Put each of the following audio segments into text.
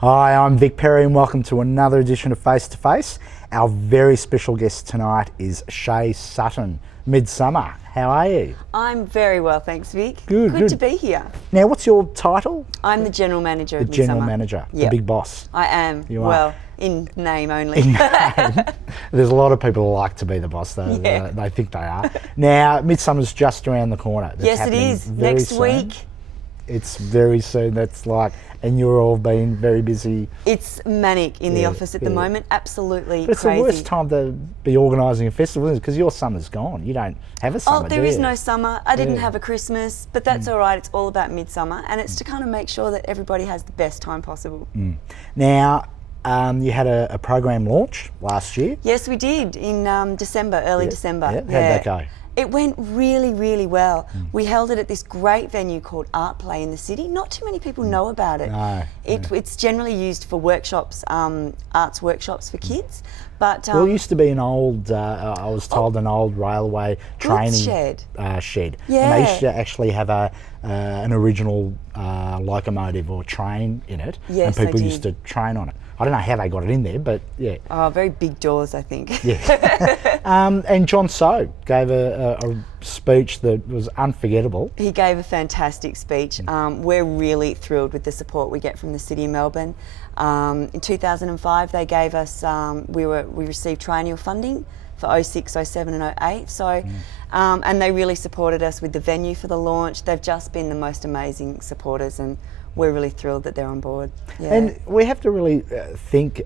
Hi, I'm Vic Perri and welcome to another edition of Face to Face. Our very special guest tonight is Sheah Sutton, Midsumma. How are you? I'm very well, thanks, Vic. Good to be here. Now, what's your title? I'm the General Manager of Midsumma. The General Manager, the big boss. I am. You are. Well, in name only. In name. There's a lot of people who like to be the boss, though. Yeah. They think they are. Now, Midsumma's just around the corner. That's yes, it is. very Next soon. week. It's very soon. That's like, and you're all been very busy. It's manic in the office at the moment. Absolutely But it's crazy. the worst time to be organising a festival, isn't it? Because your summer's gone. You don't have a summer, there is do you? no summer. I didn't Yeah. have a Christmas, but that's all right. It's all about Midsumma, and it's to kind of make sure that everybody has the best time possible. Now, you had a program launch last year. Yes, we did in December, early December. Yeah. How'd that go? It went really, really well. We held it at this great venue called Art Play in the city. Not too many people know about it. No. It's generally used for workshops, arts workshops for kids. But Well, it used to be an old, I was told, an old railway training shed. Shed. Yeah. And they used to actually have an original locomotive or train in it, Yes, and they people used to did. train on it. I don't know how they got it in there, but yeah. Oh, very big doors, I think. Yeah. And John So gave a speech that was unforgettable. He gave a fantastic speech. We're really thrilled with the support we get from the City of Melbourne. In 2005, they gave us, we received triennial funding for 06, 07 and 08. So, and they really supported us with the venue for the launch. They've just been the most amazing supporters, and we're really thrilled that they're on board. Yeah. And we have to really think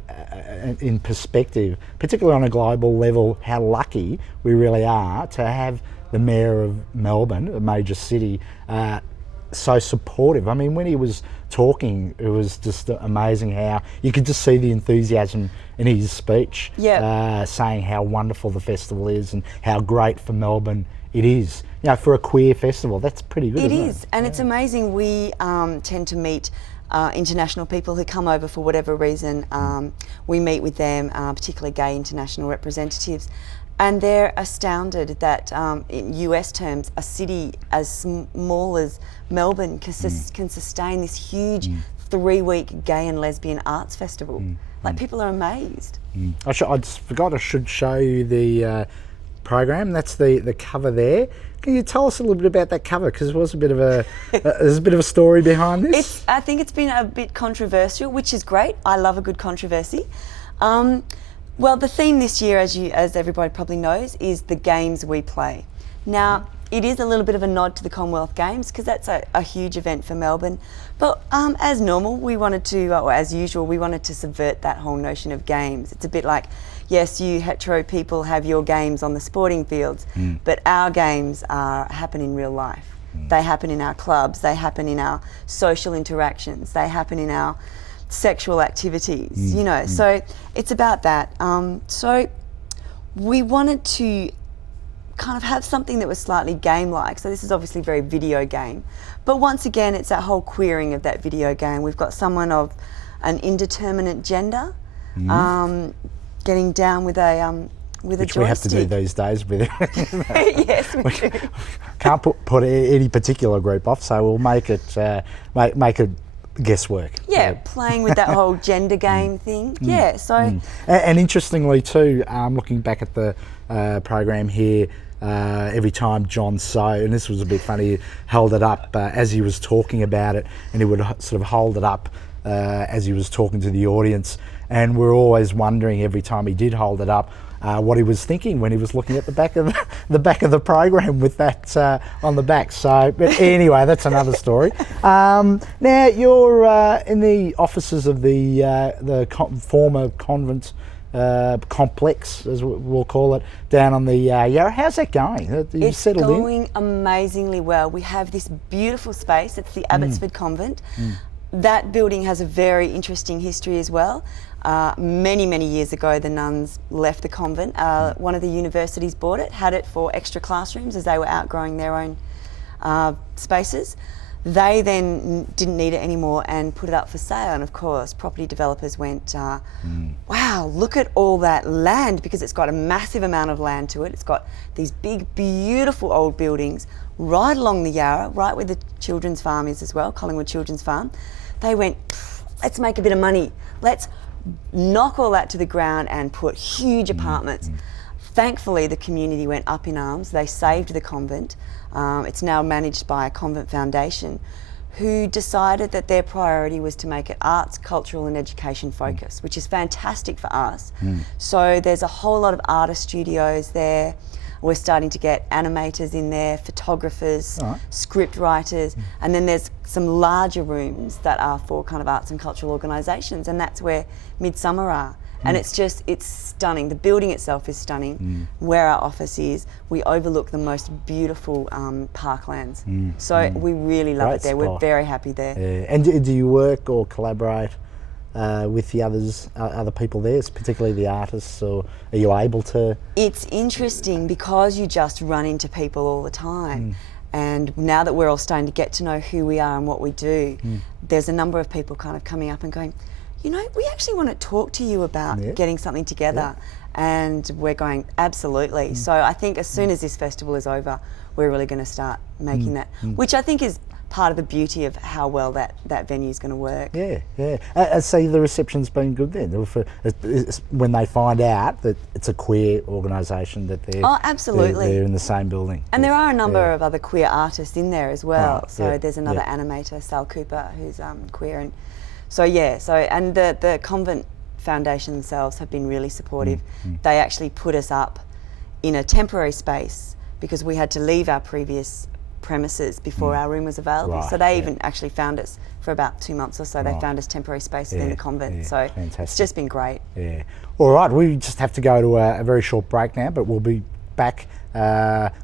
in perspective, particularly on a global level, how lucky we really are to have the Mayor of Melbourne, a major city, so supportive. I mean, when he was talking, it was just amazing how you could just see the enthusiasm in his speech, saying how wonderful the festival is and how great for Melbourne it is. You know, for a queer festival, that's pretty good. It is, and it's amazing. We tend to meet international people who come over for whatever reason. We meet with them, particularly gay international representatives, and they're astounded that, in US terms, a city as small as Melbourne can sustain this huge 3-week gay and lesbian arts festival. Like, people are amazed. I just forgot I should show you the program. That's the cover there. Can you tell us a little bit about that cover? Because it was a bit of a there's a bit of a story behind this. I think it's been a bit controversial, which is great. I love a good controversy. Well, the theme this year, as everybody probably knows, is the games we play. Now, it is a little bit of a nod to the Commonwealth Games because that's a huge event for Melbourne. But as normal, we wanted to, or as usual, we wanted to subvert that whole notion of games. It's a bit like, yes, you hetero people have your games on the sporting fields, but our games happen in real life. They happen in our clubs, they happen in our social interactions, they happen in our sexual activities, you know. So it's about that. So we wanted to kind of have something that was slightly game-like. So this is obviously very video game. But once again, it's that whole queering of that video game. We've got someone of an indeterminate gender, getting down with a Which joystick. we have to do these days with Yes, we do. Can't put any particular group off, so we'll make it make it guesswork. Yeah, playing with that whole gender game thing. Yeah, so And interestingly too, looking back at the program here, every time John So, and this was a bit funny, he held it up as he was talking about it, and he would sort of hold it up as he was talking to the audience, and we're always wondering every time he did hold it up what he was thinking when he was looking at the back of the back of the program with that on the back. So, but anyway, that's another story. Now you're in the offices of the former convent complex, as we'll call it, down on the Yarra. How's that going? It's going amazingly well. We have this beautiful space. It's the Abbotsford Convent. That building has a very interesting history as well. Many, many years ago, the nuns left the convent. One of the universities bought it, had it for extra classrooms as they were outgrowing their own spaces. They then didn't need it anymore and put it up for sale. And of course, property developers went, wow, look at all that land, because it's got a massive amount of land to it. It's got these big, beautiful old buildings right along the Yarra, right where the children's farm is as well, Collingwood Children's Farm. They went, let's make a bit of money. Let's knock all that to the ground and put huge apartments. Thankfully, the community went up in arms. They saved the convent. It's now managed by a convent foundation who decided that their priority was to make it arts, cultural and education focused, which is fantastic for us. So there's a whole lot of artist studios there. We're starting to get animators in there, photographers, script writers, and then there's some larger rooms that are for kind of arts and cultural organisations, and that's where Midsumma are. And it's stunning. The building itself is stunning. Where our office is, we overlook the most beautiful parklands. So we really love it there. We're very happy there. Yeah. And do you work or collaborate with the other people there, particularly the artists, or are you able to? It's interesting because you just run into people all the time. And now that we're all starting to get to know who we are and what we do, there's a number of people kind of coming up and going, you know, we actually want to talk to you about getting something together. And we're going, absolutely. So I think as soon as this festival is over, we're really going to start making that, which I think is part of the beauty of how well that venue is going to work. Yeah. So the reception's been good then, when they find out that it's a queer organisation, that they're absolutely they're in the same building. And there are a number of other queer artists in there as well. So there's another animator, Sal Cooper, who's queer, and and the convent foundation themselves have been really supportive. They actually put us up in a temporary space because we had to leave our previous premises before our room was available. So they even actually found us for about 2 months or so. They found us temporary space within the convent. So it's just been great. Yeah. All right, we just have to go to a very short break now, but we'll be back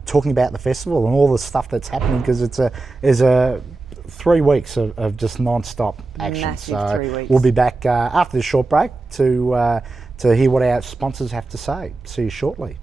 talking about the festival and all the stuff that's happening, because it's a 3 weeks of just non-stop action. Massive 3 weeks. We'll be back after this short break to hear what our sponsors have to say. See you shortly.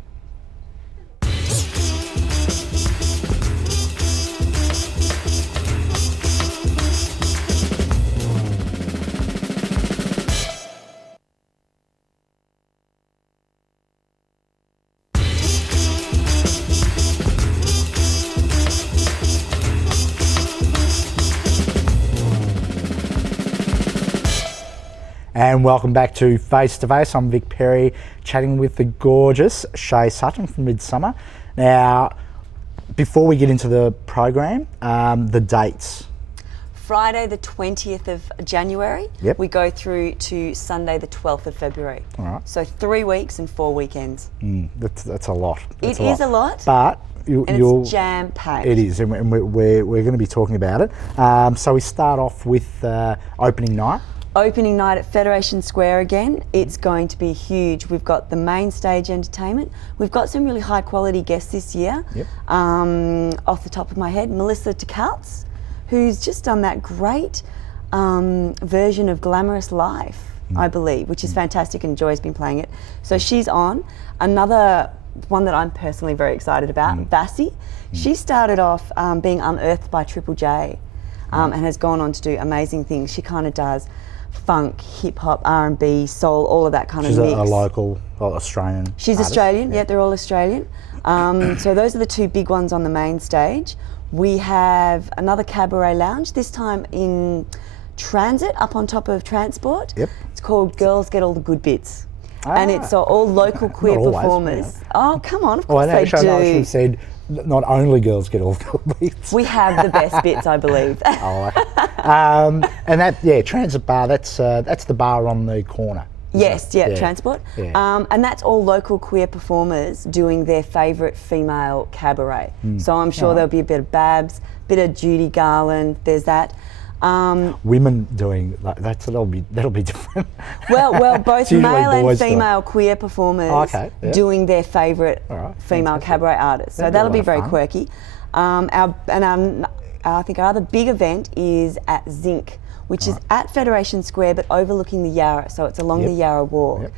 And welcome back to Face to Face. I'm Vic Perri, chatting with the gorgeous Sheah Sutton from Midsumma. Now, before we get into the program, the dates. Friday the 20th of January, we go through to Sunday the 12th of February. All right. So 3 weeks and 4 weekends. That's a lot. It is a lot. But it's jam-packed. It is, and we're going to be talking about it. So we start off with opening night. Opening night at Federation Square again. It's going to be huge. We've got the main stage entertainment. We've got some really high quality guests this year. Off the top of my head, Melissa Takautz, who's just done that great version of Glamorous Life, I believe, which is fantastic, and Joy's been playing it. So she's on. Another one that I'm personally very excited about, Vassie. She started off being unearthed by Triple J and has gone on to do amazing things. She kind of does funk, hip hop, R&B, soul, all of that kind of mix. She's a local Australian She's artist. Australian, they're all Australian. So those are the two big ones on the main stage. We have another cabaret lounge, this time in Transit, up on top of Transport. It's called Girls Get All the Good Bits. And it's all local queer performers. Oh, come on, of course they do. I should have said not only girls get all the good bits. We have the best bits, I believe. And that, Transit Bar, that's the bar on the corner. Yes, Transport. And that's all local queer performers doing their favourite female cabaret. So I'm sure there'll be a bit of Babs, bit of Judy Garland, there's that. Women doing that'll be different. Well, both male and female queer performers doing their favourite female cabaret artists. So that'll be very quirky. I think our other big event is at Zinc, which is at Federation Square but overlooking the Yarra. So it's along the Yarra Walk.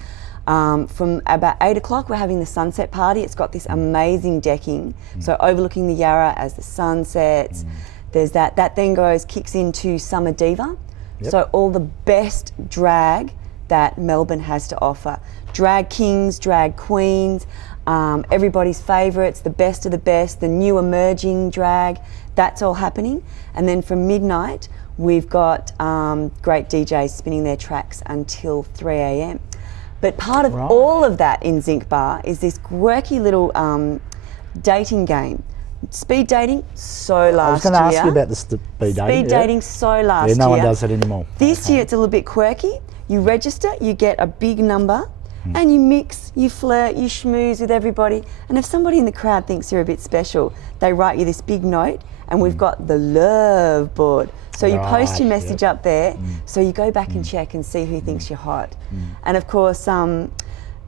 From about 8 o'clock, we're having the sunset party. It's got this amazing decking, so overlooking the Yarra as the sun sets. There's that then kicks into Summer Diva. So all the best drag that Melbourne has to offer. Drag kings, drag queens, everybody's favourites, the best of the best, the new emerging drag, that's all happening. And then from midnight, We've got great DJs spinning their tracks until 3 a.m. But part of all of that in Zinc Bar is this quirky little dating game. Speed dating, so last year. I was going to ask you about the speed dating. Speed dating, so last year. Yeah, no one does it anymore. This year it's a little bit quirky. You register, you get a big number, and you mix, you flirt, you schmooze with everybody. And if somebody in the crowd thinks you're a bit special, they write you this big note, and we've got the love board. So you post your message up there, so you go back and check and see who thinks you're hot. And of course,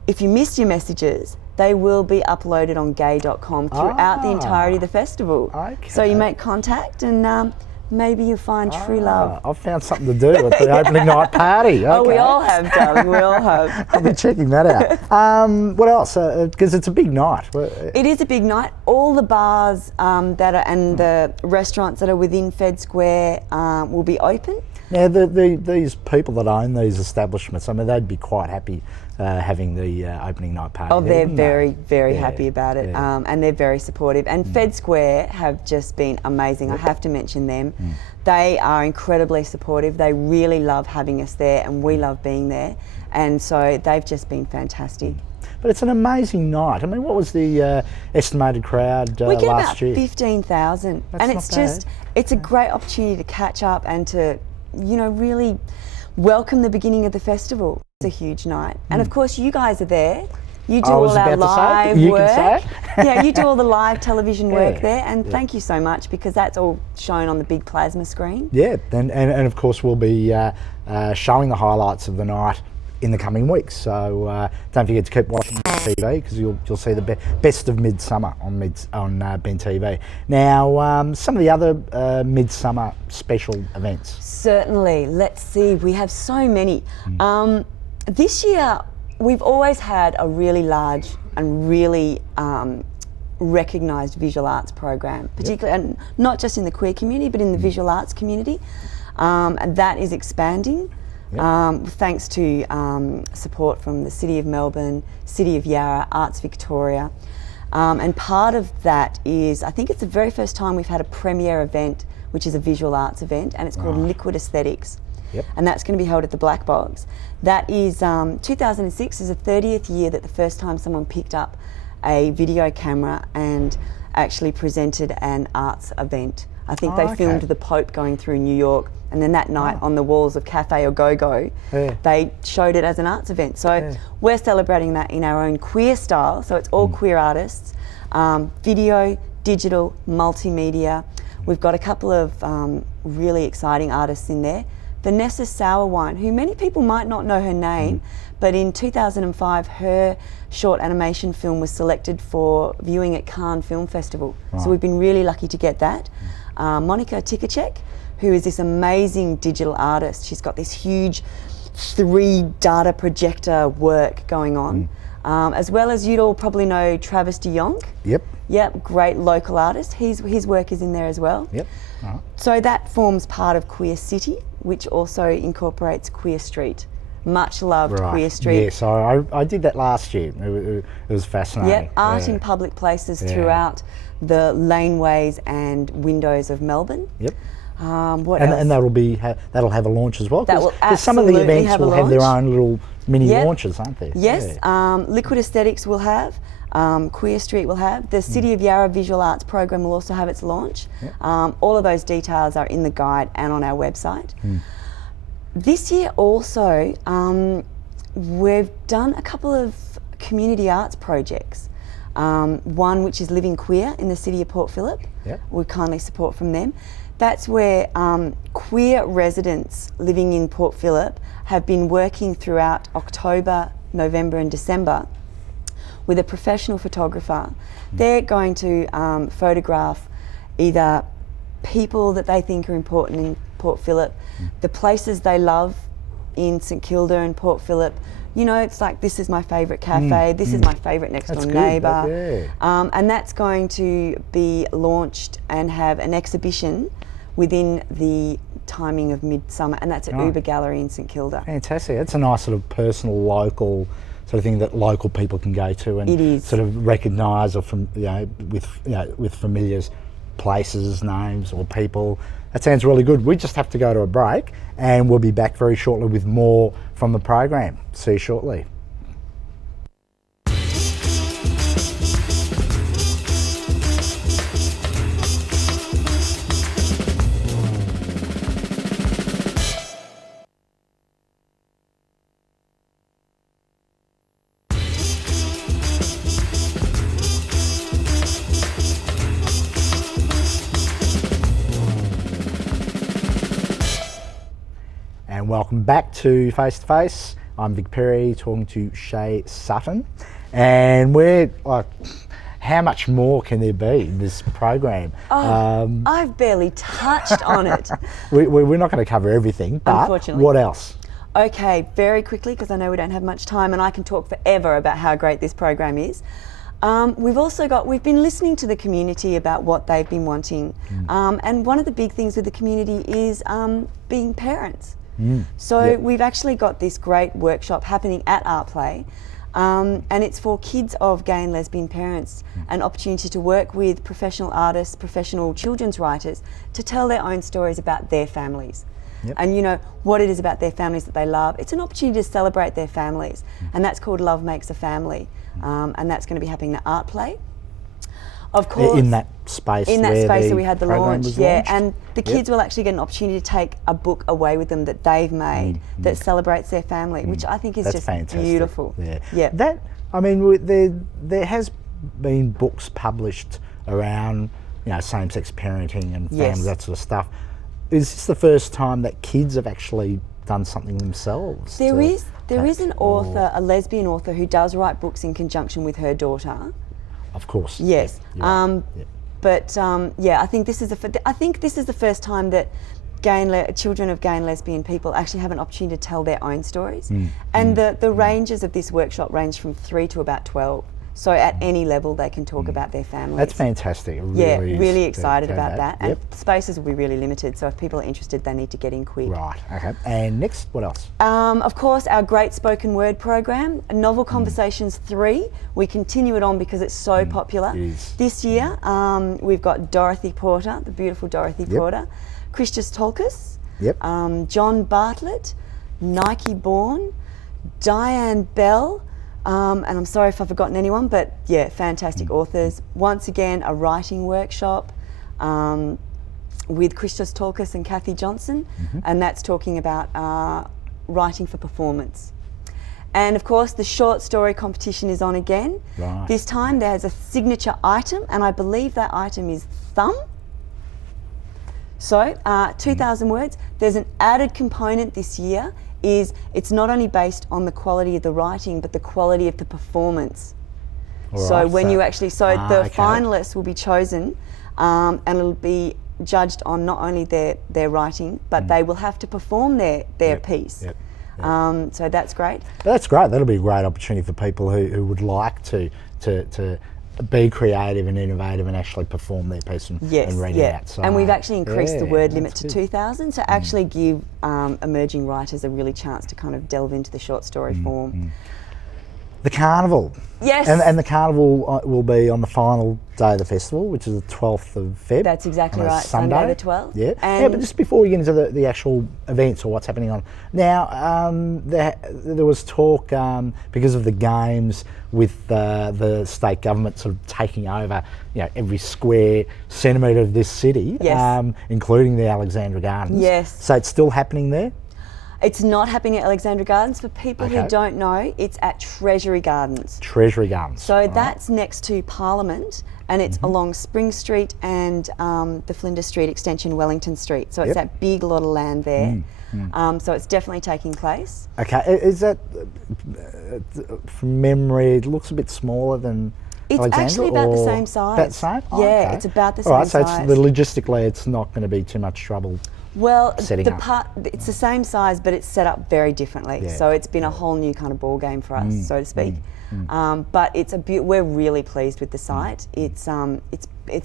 if you missed your messages, they will be uploaded on gay.com throughout the entirety of the festival. Okay. So you make contact and maybe you find true love. I've found something to do at the opening night party. Okay. Oh, we all have, darling, we all have. I'll be checking that out. What else? Because it's a big night. It is a big night. All the bars and the restaurants that are within Fed Square will be open. Now, these people that own these establishments, I mean, they'd be quite happy having the opening night party. Oh, they're very happy about it, and they're very supportive. And Fed Square have just been amazing. I have to mention them. They are incredibly supportive. They really love having us there, and we love being there. And so they've just been fantastic. But it's an amazing night. I mean, what was the estimated crowd we get last year? about 15,000, and it's a great opportunity to catch up and to, you know, really welcome the beginning of the festival. It's a huge night. And of course you guys are there. You do all our live work. Yeah, you do all the live television work there, and thank you so much, because that's all shown on the big plasma screen. Yeah, and of course we'll be showing the highlights of the night in the coming weeks. So don't forget to keep watching TV, because you'll see the best of Midsumma on Ben TV. Now, some of the other Midsumma special events. Certainly. Let's see. We have so many. This year, we've always had a really large and really recognised visual arts program, particularly, and not just in the queer community, but in the visual arts community, and that is expanding. Thanks to support from the City of Melbourne, City of Yarra, Arts Victoria. And part of that is, I think it's the very first time we've had a premiere event, which is a visual arts event, and it's called Liquid Aesthetics. And that's going to be held at the Black Box. That is, 2006 is the 30th year that the first time someone picked up a video camera and actually presented an arts event. I think they filmed the Pope going through New York, and then that night on the walls of Cafe or Go-Go, they showed it as an arts event. So we're celebrating that in our own queer style, so it's all queer artists, video, digital, multimedia. We've got a couple of really exciting artists in there. Vanessa Sauerwein, who many people might not know her name, but in 2005 her short animation film was selected for viewing at Cannes Film Festival. So we've been really lucky to get that. Monica Tikacek, who is this amazing digital artist. She's got this huge 3 data projector work going on. As well as you'd all probably know Travis de Jong. Yep, great local artist. His work is in there as well. So that forms part of Queer City, which also incorporates Queer Street. Much loved Queer Street. Yes, I did that last year. It was fascinating. Art in public places throughout the laneways and windows of Melbourne. What else? And that'll have a launch as well. That will some of the events will have their own little mini launches, aren't they? Yes. Liquid Aesthetics will have. Queer Street will have. The City of Yarra Visual Arts program will also have its launch. All of those details are in the guide and on our website. This year also, we've done a couple of community arts projects. One which is Living Queer in the City of Port Phillip. We kindly support from them. That's where queer residents living in Port Phillip have been working throughout October, November and December with a professional photographer. They're going to photograph either people that they think are important in Port Phillip, the places they love in St Kilda and Port Phillip. You know, it's like, this is my favourite cafe, this is my favourite next door neighbour. And that's going to be launched and have an exhibition within the timing of Midsumma, and that's at Uber Gallery in St Kilda. Fantastic. That's a nice sort of personal, local sort of thing that local people can go to and sort of recognise, or with familiars places, names or people. That sounds really good. We just have to go to a break and we'll be back very shortly with more from the program. See you shortly. And welcome back to Face to Face. I'm Vic Perri talking to Sheah Sutton, and we're like, how much more can there be in this program? I've barely touched on it. We're not going to cover everything, but Unfortunately. what else? Okay, very quickly, because I know we don't have much time and I can talk forever about how great this program is. We've been listening to the community about what they've been wanting, and one of the big things with the community is being parents. So we've actually got this great workshop happening at Art Play, and it's for kids of gay and lesbian parents, an opportunity to work with professional artists, professional children's writers, to tell their own stories about their families. And you know, what it is about their families that they love. It's an opportunity to celebrate their families, and that's called Love Makes a Family, and that's going to be happening at Art Play. Of course, in that space that we had the launch, launched. and the kids will actually get an opportunity to take a book away with them that they've made that celebrates their family, which I think is That's just fantastic. beautiful. That, I mean, there has been books published around, you know, same-sex parenting and families, that sort of stuff. Is this the first time that kids have actually done something themselves? There is an author, a lesbian author, who does write books in conjunction with her daughter. Of course. Yes. But I think this is the first time that children of gay and lesbian people actually have an opportunity to tell their own stories. And the ranges of this workshop range from 3 to about 12. So at any level they can talk about their families. That's fantastic. Really excited about that. And spaces will be really limited, so if people are interested, they need to get in quick. Right, okay. And next, what else? Of course, our great spoken word program, Novel Conversations 3. We continue it on because it's so popular. This year, we've got Dorothy Porter, the beautiful Dorothy Porter, Christus Tolkas, John Bartlett, Nike Bourne, Diane Bell, and I'm sorry if I've forgotten anyone, but yeah, fantastic authors. Once again, a writing workshop with Christus Tolkas and Kathy Johnson, and that's talking about writing for performance. And of course, the short story competition is on again. Right. This time there's a signature item, and I believe that item is thumb. So 2,000 words. There's an added component this year. It's not only based on the quality of the writing, but the quality of the performance. So when you actually, the finalists will be chosen, and it'll be judged on not only their writing, but they will have to perform their piece. So that's great. That's great. That'll be a great opportunity for people who would like to be creative and innovative and actually perform their piece and read it out. So, and we've actually increased the word limit to 2,000 to actually give emerging writers a really chance to kind of delve into the short story form. The carnival. Yes. And the carnival will be on the final day of the festival, which is the 12th of Feb. That's exactly on a right, Sunday the 12th. Yeah, but just before we get into the actual events or what's happening on now, there was talk because of the games with the state government sort of taking over, you know, every square centimetre of this city, including the Alexandra Gardens. Yes. So it's still happening there? It's not happening at Alexandra Gardens. For people who don't know, it's at Treasury Gardens. Treasury Gardens. So that's next to Parliament, and it's along Spring Street and the Flinders Street extension, Wellington Street. So it's that big lot of land there. So it's definitely taking place. Okay, is that, from memory, it looks a bit smaller than Alexandra? It's actually about the same size. About the same? Oh, yeah, it's about the same size. size. All right, so logistically it's not going to be too much trouble. Well, it's the same size, but it's set up very differently. Yeah. So it's been a whole new kind of ball game for us, so to speak. But it's we're really pleased with the site. It's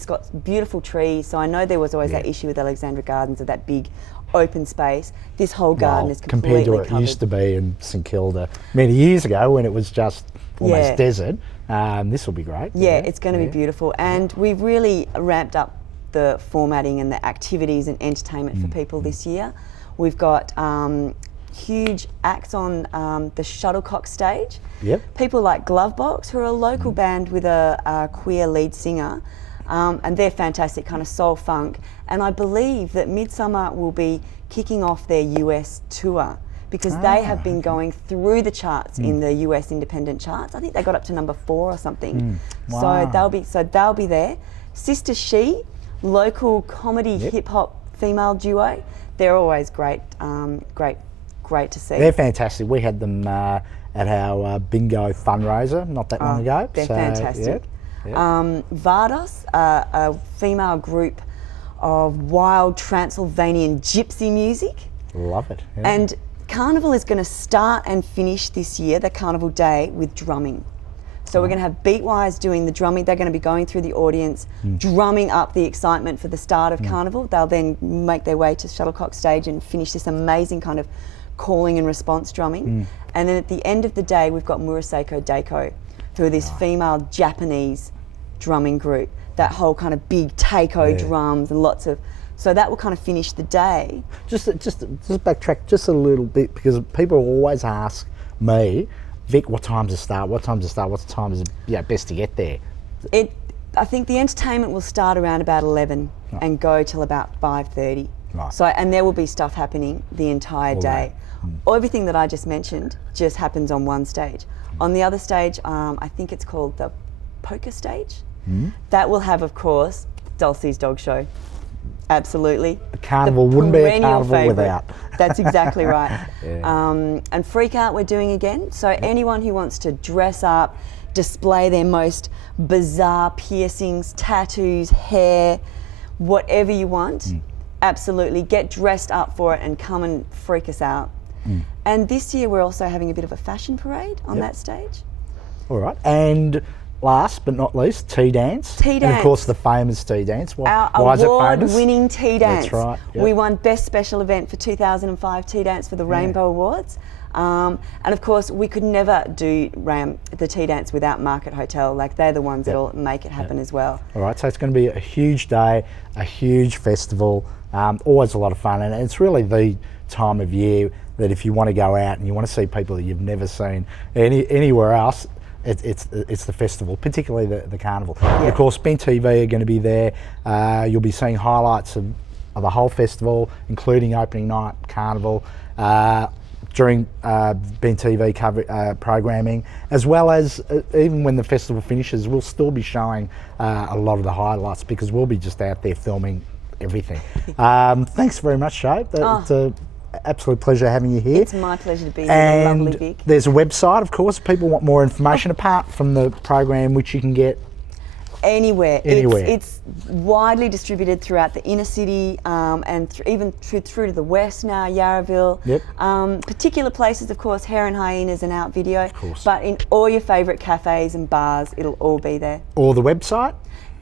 got beautiful trees. So I know there was always that issue with Alexandra Gardens of that big open space. This whole garden is completely compared to what it used to be in St Kilda many years ago when it was just almost desert. This will be great. Yeah, it's going to be beautiful, and we've really ramped up the formatting and the activities and entertainment for people this year. We've got huge acts on the Shuttlecock stage. Yep. People like Glovebox, who are a local band with a queer lead singer, and they're fantastic, kind of soul funk. And I believe that Midsumma will be kicking off their US tour, because they have been going through the charts in the US independent charts. I think they got up to number 4 or something. Wow. So they'll be there. Sister She, local comedy hip hop female duo. They're always great, great to see. They're fantastic. We had them at our bingo fundraiser not that long ago. They're fantastic. Vardos, a female group of wild Transylvanian gypsy music. Love it. Yeah. And Carnival is going to start and finish this year, the Carnival Day, with drumming. So we're going to have Beatwise doing the drumming. They're going to be going through the audience, drumming up the excitement for the start of Carnival. They'll then make their way to Shuttlecock stage and finish this amazing kind of calling and response drumming. And then at the end of the day, we've got Muraseiko Deiko, who are this female Japanese drumming group. That whole kind of big taiko drums and lots of... So that will kind of finish the day. Just backtrack just a little bit, because people always ask me, Vic, what time's it start? What time's it start? What time is it best to get there? I think the entertainment will start around about 11 and go till about 5:30. Right. So, and there will be stuff happening the entire day. Everything that I just mentioned just happens on one stage. On the other stage, I think it's called the poker stage. That will have, of course, Dulcie's Dog Show. Absolutely. A carnival wouldn't be a carnival favourite. without. That's exactly right. And Freak Out we're doing again. So anyone who wants to dress up, display their most bizarre piercings, tattoos, hair, whatever you want, absolutely get dressed up for it and come and freak us out. And this year we're also having a bit of a fashion parade on that stage. All right. And last but not least, tea dance. Tea dance. And of course the famous tea dance. Our why is it famous? award-winning tea dance. That's right. Yep. We won Best Special Event for 2005 Tea Dance for the Rainbow Awards. And of course, we could never do the tea dance without Market Hotel. Like, they're the ones that'll make it happen as well. All right, so it's going to be a huge day, a huge festival, always a lot of fun, and it's really the time of year that if you want to go out and you want to see people that you've never seen anywhere else, it's the festival, particularly the carnival. And of course, Ben TV are going to be there. You'll be seeing highlights of the whole festival, including opening night, carnival, during Ben TV programming, as well as even when the festival finishes, we'll still be showing a lot of the highlights, because we'll be just out there filming everything. Thanks very much, Sheah. It's an absolute pleasure having you here. It's my pleasure to be here. And lovely Vic. There's a website, of course, if people want more information apart from the program, which you can get anywhere. Anywhere. It's widely distributed throughout the inner city, and even through to the west now, Yarraville. Yep. Particular places, of course, Hare and Hyenas and Out Video. Of course. But in all your favourite cafes and bars, it'll all be there. Or the website?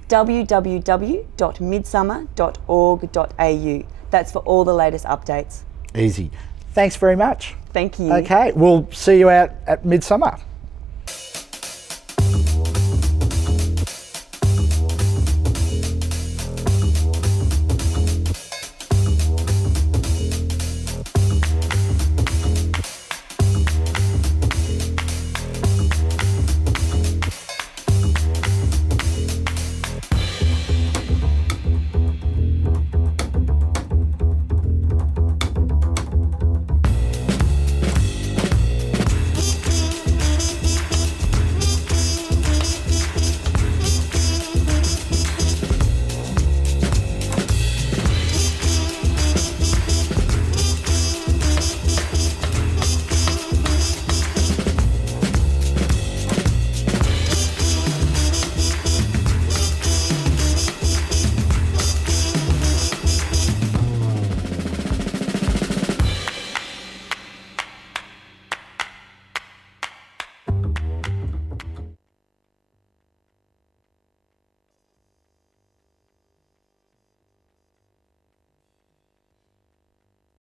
www.midsumma.org.au. That's for all the latest updates. Easy. Thanks very much. Thank you. Okay, we'll see you out at Midsumma.